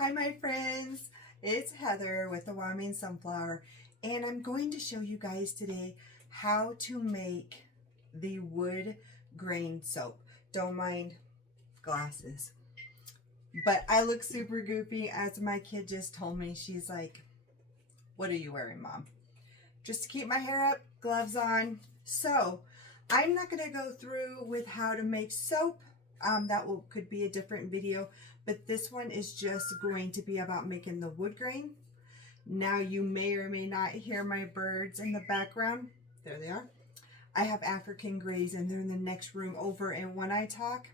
Hi my friends, it's Heather with the Wyoming Sunflower, and I'm going to show you guys today how to make the wood grain soap. Don't mind glasses, but I look super goofy, as my kid just told me. She's like, what are you wearing, Mom? Just to keep my hair up, gloves on. So I'm not going to go through with how to make soap. Could be a different video, but this one is just going to be about making the wood grain. Now you may or may not hear my birds in the background. There they are. I have African greys and they're in the next room over, and when I talk,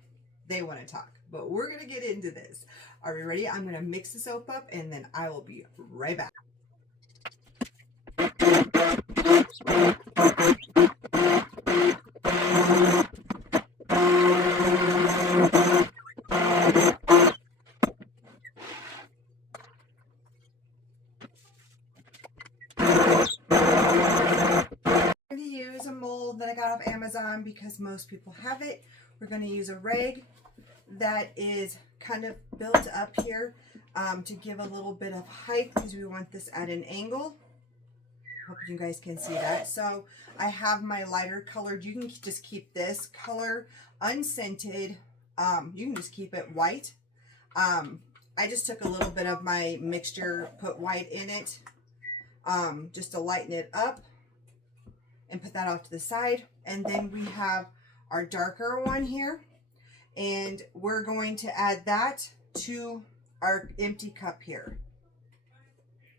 they want to talk. But we're going to get into this. Are we ready? I'm going to mix the soap up and then I will be right back. I'm going to use a mold that I got off Amazon because most people have it. We're going to use a rag that is kind of built up here to give a little bit of height because we want this at an angle. Hope you guys can see that. So I have my lighter colored. You can just keep this color unscented. You can just keep it white. I just took a little bit of my mixture, put white in it, just to lighten it up, and put that off to the side. And then we have our darker one here, and we're going to add that to our empty cup here.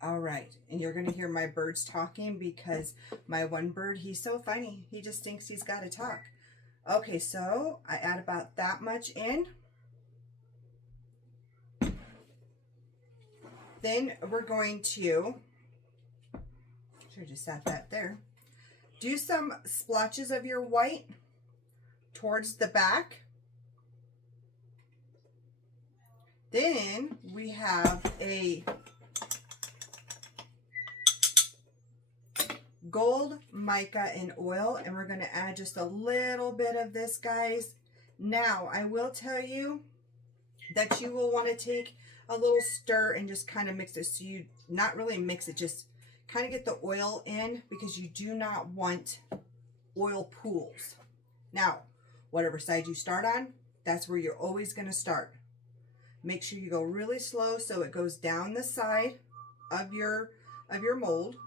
All right, and you're going to hear my birds talking because my one bird, he's so funny. He just thinks he's got to talk. Okay, so I add about that much in. Then we're going to, should have just set that there. Do some splotches of your white towards the back. Then we have a gold mica in oil, and we're going to add just a little bit of this, guys. Now, I will tell you that you will want to take a little stir and just kind of mix it. So you not really mix it, just kind of get the oil in, because you do not want oil pools. Now, whatever side you start on, that's where you're always going to start. Make sure you go really slow so it goes down the side of your mold.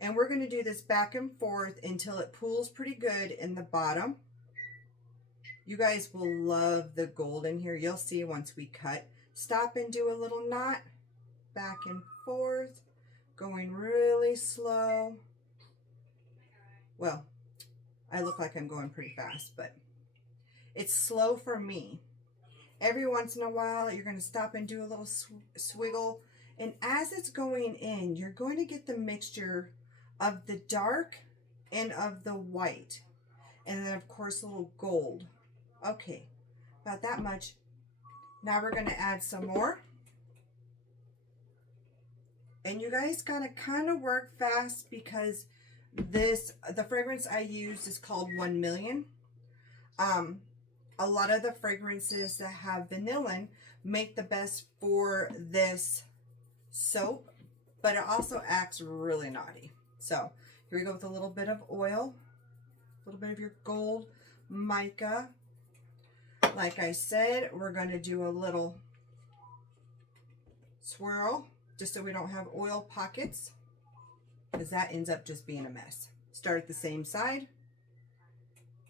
And we're going to do this back and forth until it pools pretty good in the bottom. You guys will love the gold in here. You'll see once we cut. Stop and do a little knot. Back and forth. Going really slow. Well, I look like I'm going pretty fast, but it's slow for me. Every once in a while, you're going to stop and do a little swiggle. And as it's going in, you're going to get the mixture of the dark and of the white. And then, of course, a little gold. Okay, about that much. Now we're going to add some more. And you guys got to kind of work fast because the fragrance I used is called 1 Million. A lot of the fragrances that have vanillin make the best for this soap, but it also acts really naughty. So here we go with a little bit of oil, a little bit of your gold mica. Like I said, we're going to do a little swirl just so we don't have oil pockets, because that ends up just being a mess. Start at the same side,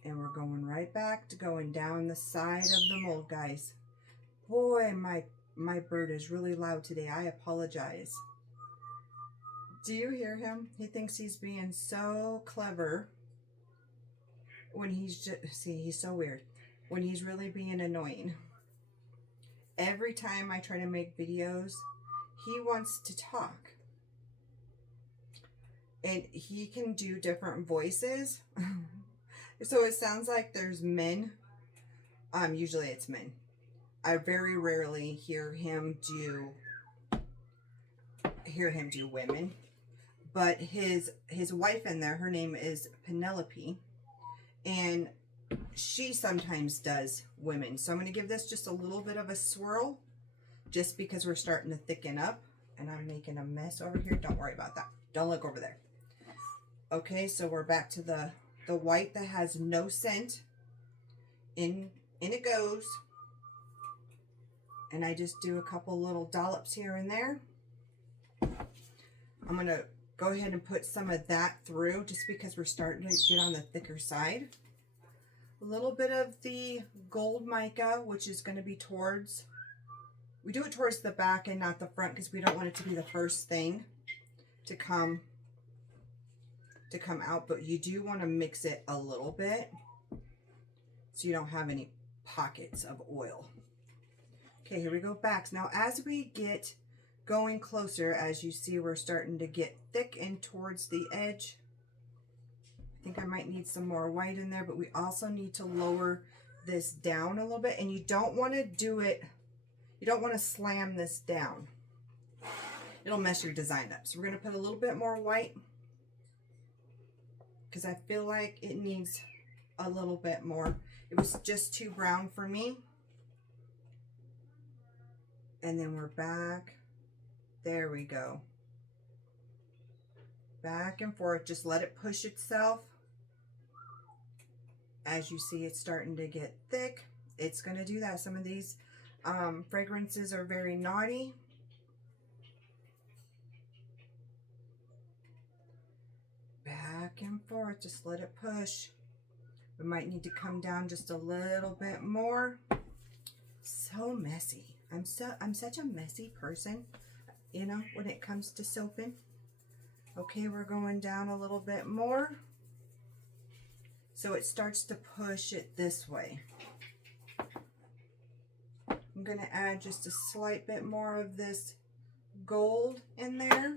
and we're going right back to going down the side of the mold, guys. Boy, my bird is really loud today. I apologize. Do you hear him? He thinks he's being so clever when he's just, see, he's so weird. When he's really being annoying. Every time I try to make videos, he wants to talk. And he can do different voices. So it sounds like there's men. Usually it's men. I very rarely hear him do women. But his wife in there, her name is Penelope, and she sometimes does women. So I'm going to give this just a little bit of a swirl, just because we're starting to thicken up. And I'm making a mess over here. Don't worry about that. Don't look over there. Okay, so we're back to the white that has no scent. In it goes. And I just do a couple little dollops here and there. I'm going to go ahead and put some of that through just because we're starting to get on the thicker side. A little bit of the gold mica, which is going to be towards, we do it towards the back and not the front because we don't want it to be the first thing to come out, but you do want to mix it a little bit so you don't have any pockets of oil. Okay, here we go back. Now as we get going closer, as you see, we're starting to get thick and towards the edge. I think I might need some more white in there, but we also need to lower this down a little bit, and you don't want to do it, you don't want to slam this down. It'll mess your design up. So we're going to put a little bit more white because I feel like it needs a little bit more. It was just too brown for me. And then we're back. There we go. Back and forth. Just let it push itself. As you see, it's starting to get thick. It's going to do that. Some of these fragrances are very naughty. Back and forth. Just let it push. We might need to come down just a little bit more. So messy. I'm such a messy person, you know, when it comes to soaping. Okay, we're going down a little bit more. So it starts to push it this way. I'm going to add just a slight bit more of this gold in there.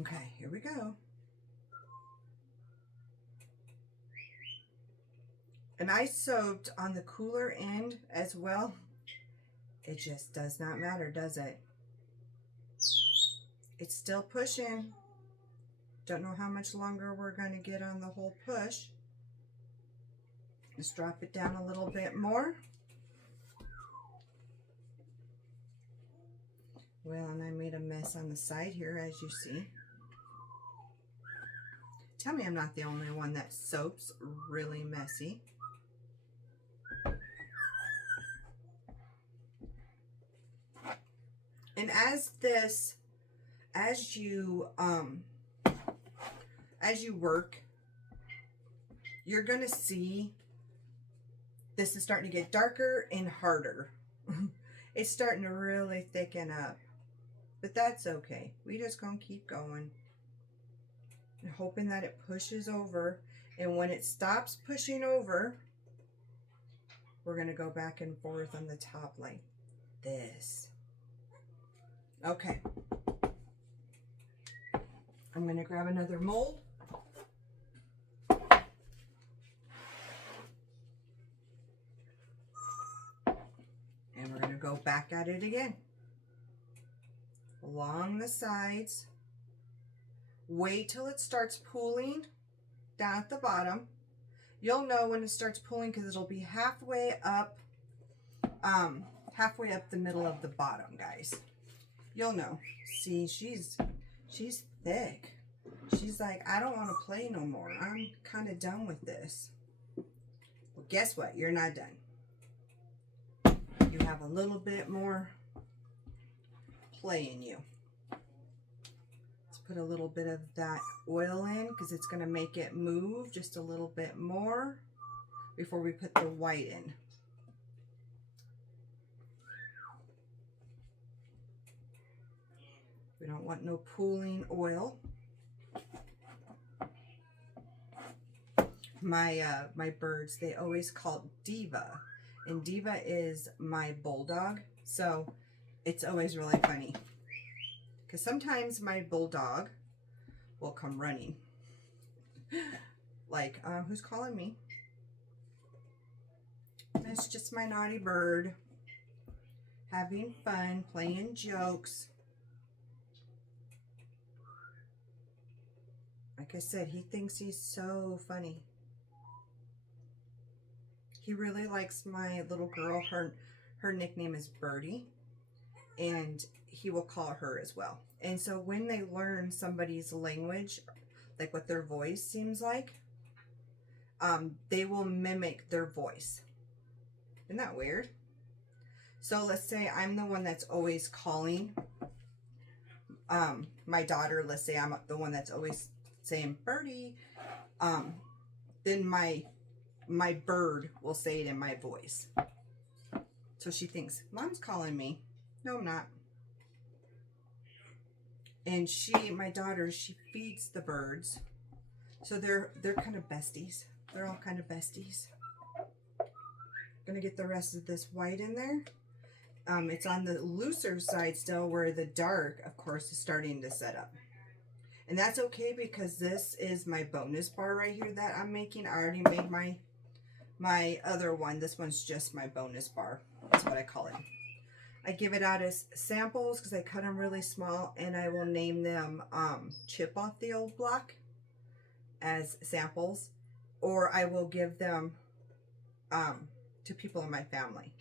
Okay, here we go. And I soaked on the cooler end as well. It just does not matter, does it? It's still pushing. Don't know how much longer we're going to get on the whole push. Let's drop it down a little bit more. Well, and I made a mess on the side here, as you see. Tell me I'm not the only one that soaps really messy. And as you work, you're gonna see this is starting to get darker and harder. It's starting to really thicken up, but that's okay. We just gonna keep going and hoping that it pushes over. And when it stops pushing over, we're gonna go back and forth on the top like this. Okay, I'm going to grab another mold. And we're going to go back at it again. Along the sides. Wait till it starts pooling down at the bottom. You'll know when it starts pooling because it'll be halfway up the middle of the bottom, guys. You'll know. See, she's thick. She's like, I don't want to play no more. I'm kind of done with this. Well, guess what? You're not done. You have a little bit more play in you. Let's put a little bit of that oil in because it's going to make it move just a little bit more before we put the white in. We don't want no pooling oil. My birds, they always call it Diva, and Diva is my bulldog, so it's always really funny because sometimes my bulldog will come running like, who's calling me? It's just my naughty bird having fun, playing jokes. I Like I said, he thinks he's so funny. He really likes my little girl. Her nickname is Birdie, and he will call her as well. And so when they learn somebody's language, like what their voice seems like, they will mimic their voice. Isn't that weird? So let's say I'm the one that's always calling my daughter. Let's say I'm the one that's always saying Birdie. Then my bird will say it in my voice. So she thinks, Mom's calling me. No, I'm not. And my daughter, she feeds the birds. So they're kind of besties. They're all kind of besties. Gonna get the rest of this white in there. It's on the looser side still, where the dark, of course, is starting to set up. And that's okay, because this is my bonus bar right here that I'm making. I already made my other one. This one's just my bonus bar. That's what I call it. I give it out as samples because I cut them really small, and I will name them Chip Off the Old Block as samples, or I will give them to people in my family.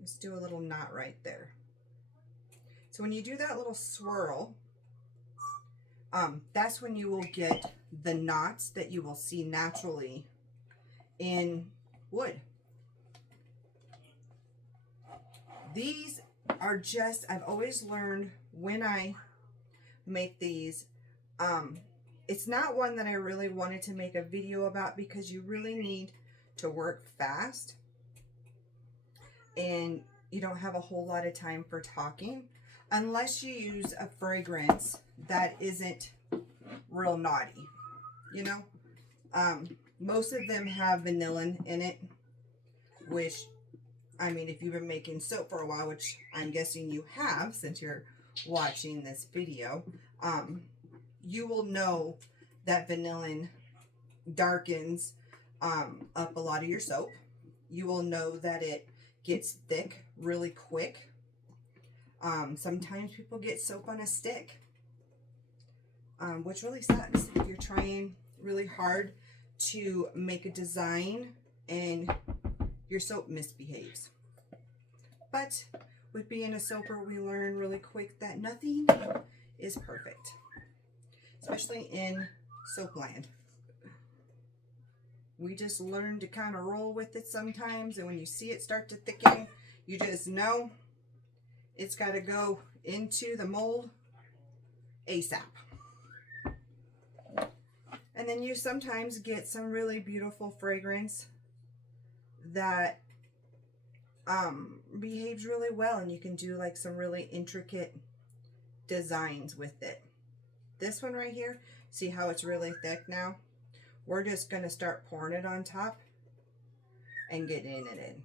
Let's do a little knot right there. So when you do that little swirl, that's when you will get the knots that you will see naturally in wood. These are just, I've always learned when I make these, it's not one that I really wanted to make a video about, because you really need to work fast and you don't have a whole lot of time for talking, unless you use a fragrance that isn't real naughty, you know. Most of them have vanillin in it, which, I mean, if you've been making soap for a while, which I'm guessing you have since you're watching this video, you will know that vanillin darkens up a lot of your soap. You will know that it gets thick really quick. Sometimes people get soap on a stick, which really sucks if you're trying really hard to make a design and your soap misbehaves. But with being a soaper, we learn really quick that nothing is perfect, especially in soap land. We just learn to kind of roll with it sometimes, and when you see it start to thicken, you just know it's got to go into the mold ASAP. And then you sometimes get some really beautiful fragrance that behaves really well, and you can do like some really intricate designs with it. This one right here, see how it's really thick now? We're just going to start pouring it on top and getting it in.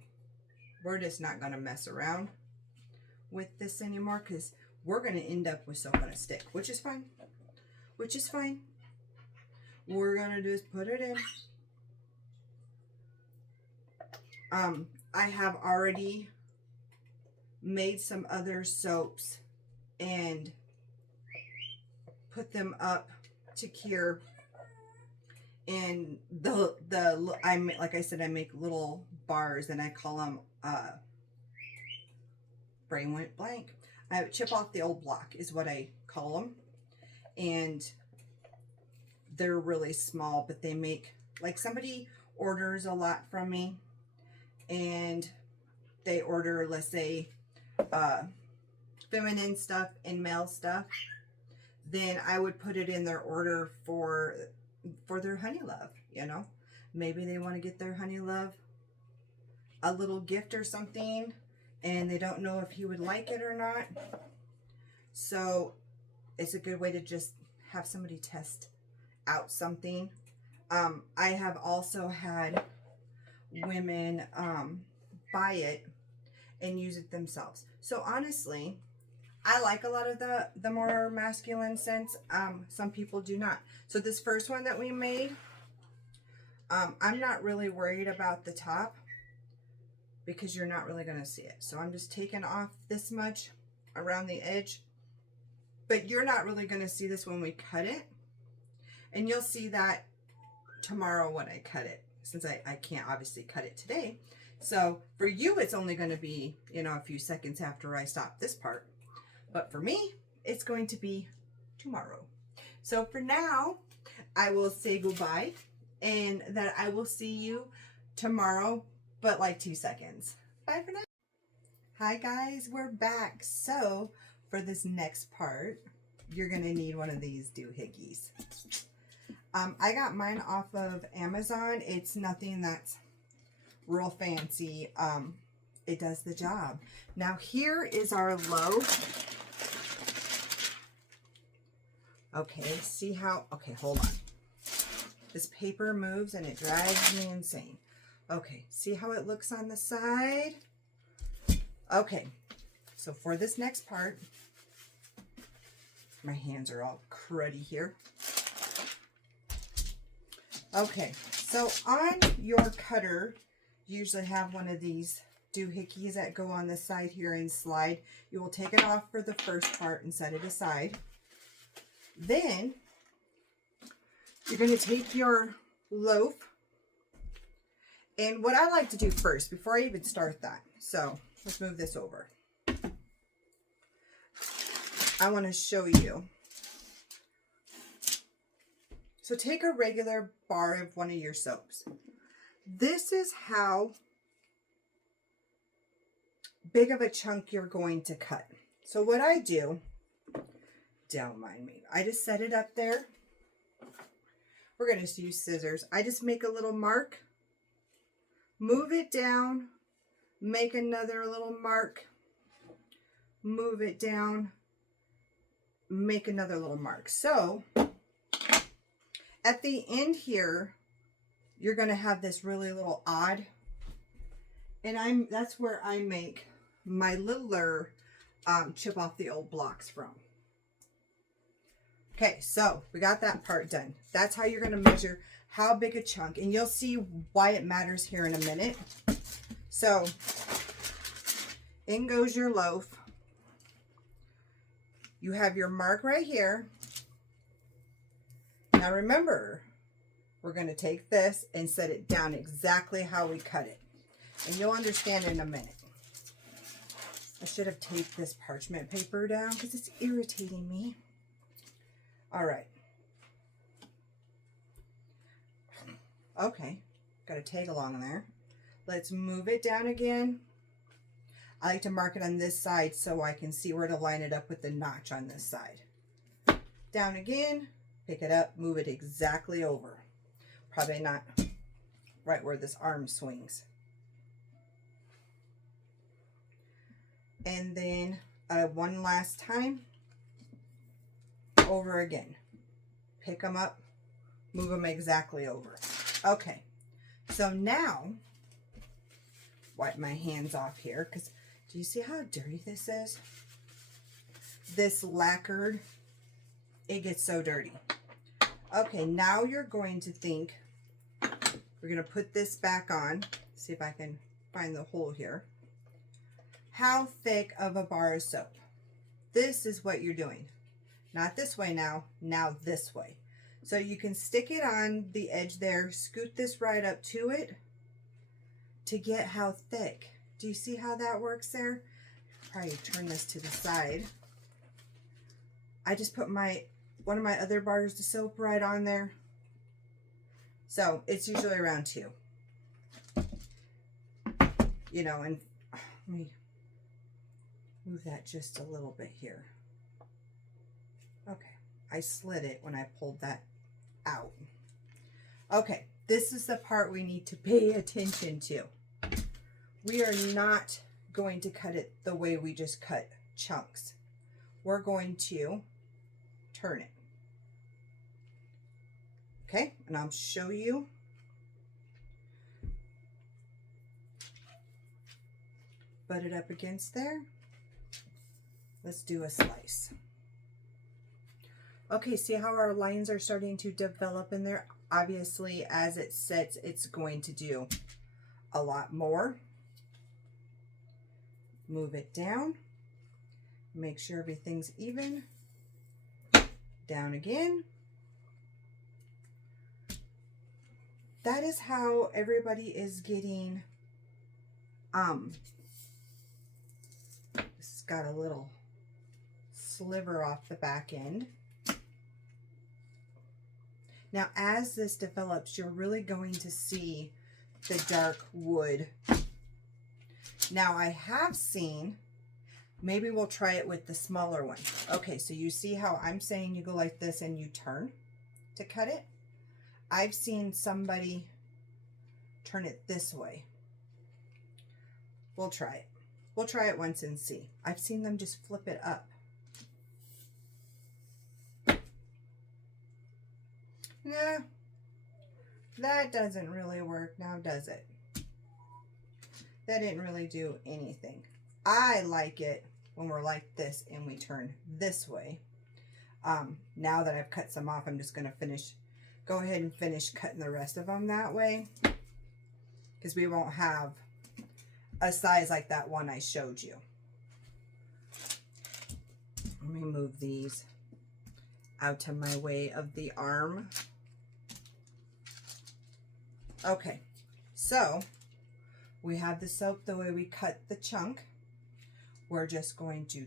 We're just not going to mess around with this anymore, because we're going to end up with soap on a stick, which is fine. Which is fine. We're going to just put it in. I have already made some other soaps and put them up to cure. And like I said, I make little bars, and I call them brain went blank. I Chip Off the Old Block is what I call them, and they're really small, but they make, like, somebody orders a lot from me, and they order, let's say, feminine stuff and male stuff, then I would put it in their order for their honey love, you know. Maybe they want to get their honey love a little gift or something, and they don't know if he would like it or not. So it's a good way to just have somebody test out something. I have also had women buy it and use it themselves. So honestly, I like a lot of the more masculine scents. Some people do not. So this first one that we made, I'm not really worried about the top, because you're not really going to see it. So I'm just taking off this much around the edge, but you're not really going to see this when we cut it. And you'll see that tomorrow when I cut it, since I can't obviously cut it today. So for you, it's only going to be, you know, a few seconds after I stop this part. But for me, it's going to be tomorrow. So for now, I will say goodbye and that I will see you tomorrow, but like 2 seconds. Bye for now. Hi guys, we're back. So for this next part, you're going to need one of these doohickeys. I got mine off of Amazon. It's nothing that's real fancy. It does the job. Now here is our loaf. Okay, see how, okay, hold on. This paper moves and it drives me insane. Okay, see how it looks on the side? Okay, so for this next part, my hands are all cruddy here. Okay, so on your cutter, you usually have one of these doohickeys that go on the side here and slide. You will take it off for the first part and set it aside. Then you're going to take your loaf, and what I like to do first, before I even start that, so let's move this over. I want to show you. So take a regular bar of one of your soaps. This is how big of a chunk you're going to cut. So what I do, don't mind me, I just set it up there. We're going to use scissors. I just make a little mark, move it down, make another little mark, move it down, make another little mark. So at the end here, you're going to have this really little odd, and that's where I make my littler chip off the old blocks from. Okay, so we got that part done. That's how you're going to measure how big a chunk, and you'll see why it matters here in a minute. So in goes your loaf. You have your mark right here. Now remember, we're going to take this and set it down exactly how we cut it. And you'll understand in a minute. I should have taped this parchment paper down because it's irritating me. All right. Okay, got a tag along there. Let's move it down again. I like to mark it on this side so I can see where to line it up with the notch on this side. Down again. Pick it up, move it exactly over. Probably not right where this arm swings. And then one last time, over again. Pick them up, move them exactly over. Okay, so now, wipe my hands off here, because do you see how dirty this is? This lacquered, it gets so dirty. Okay, now you're going to think, we're going to put this back on. See if I can find the hole here. How thick of a bar of soap? This is what you're doing. Not this way now this way. So you can stick it on the edge there, scoot this right up to it to get how thick. Do you see how that works there? Probably turn this to the side. I just put one of my other bars of soap right on there. So it's usually around 2. You know, and let me move that just a little bit here. Okay, I slid it when I pulled that out. Okay, this is the part we need to pay attention to. We are not going to cut it the way we just cut chunks. We're going to turn it. Okay, and I'll show you. Butt it up against there. Let's do a slice. Okay, see how our lines are starting to develop in there? Obviously, as it sets, it's going to do a lot more. Move it down. Make sure everything's even. down again. That is how everybody is getting, this has got a little sliver off the back end. Now, as this develops, you're really going to see the dark wood. Now, I have seen, maybe we'll try it with the smaller one. Okay, so you see how I'm saying you go like this and you turn to cut it? I've seen somebody turn it this way. We'll try it. We'll try it once and see. I've seen them just flip it up. Nah, that doesn't really work now, does it? That didn't really do anything. I like it when we're like this and we turn this way. Now that I've cut some off, I'm just going to go ahead and finish cutting the rest of them that way, because we won't have a size like that one I showed you. Let me move these out of my way of the arm. Okay, so we have the soap the way we cut the chunk. We're just going to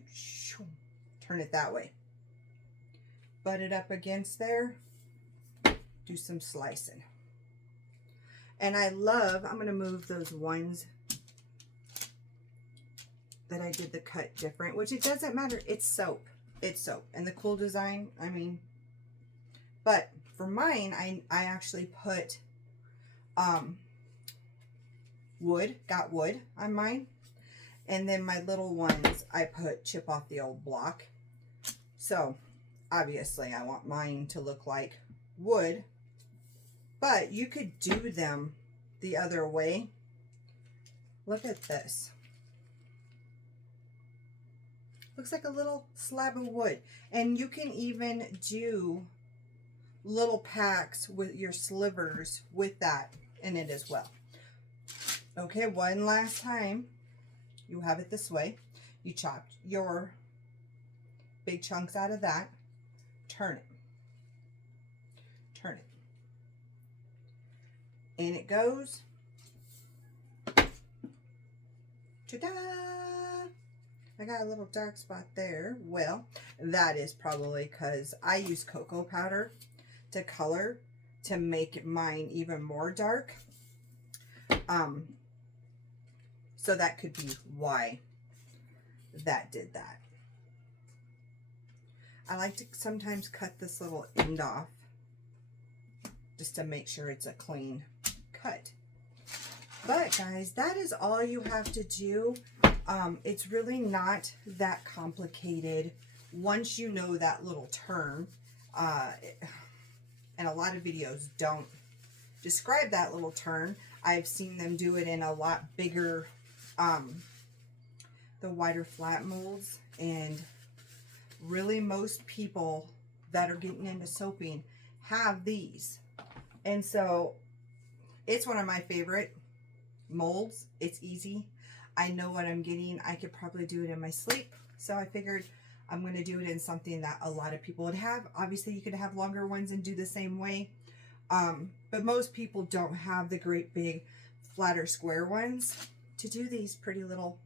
turn it that way. Butt it up against there. Do some slicing. And I'm going to move those ones that I did the cut different, which it doesn't matter. It's soap. It's soap. And the cool design, I mean, but for mine, I actually put wood on mine. And then my little ones, I put chip off the old block. So obviously I want mine to look like wood, but you could do them the other way. Look at this. Looks like a little slab of wood. And you can even do little packs with your slivers with that in it as well. Okay, one last time. You have it this way. You chop your big chunks out of that. Turn it. Turn it. And it goes. Ta-da! I got a little dark spot there. Well, that is probably because I use cocoa powder to color to make mine even more dark. So that could be why that did that. I like to sometimes cut this little end off just to make sure it's a clean cut. But guys, that is all you have to do. It's really not that complicated once you know that little turn. And a lot of videos don't describe that little turn. I've seen them do it in a lot bigger, the wider flat molds, and really most people that are getting into soaping have these. And so it's one of my favorite molds. It's easy. I know what I'm getting. I could probably do it in my sleep. So I figured I'm going to do it in something that a lot of people would have. Obviously you could have longer ones and do the same way. But most people don't have the great big flatter square ones to do these pretty little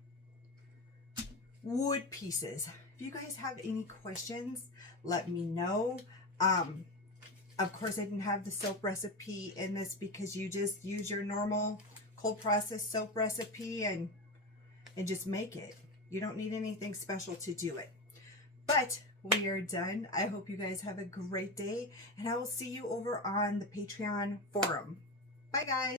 wood pieces. If you guys have any questions, let me know. Of course, I didn't have the soap recipe in this because you just use your normal cold process soap recipe and just make it. You don't need anything special to do it. But we are done. I hope you guys have a great day, and I will see you over on the Patreon forum. Bye, guys.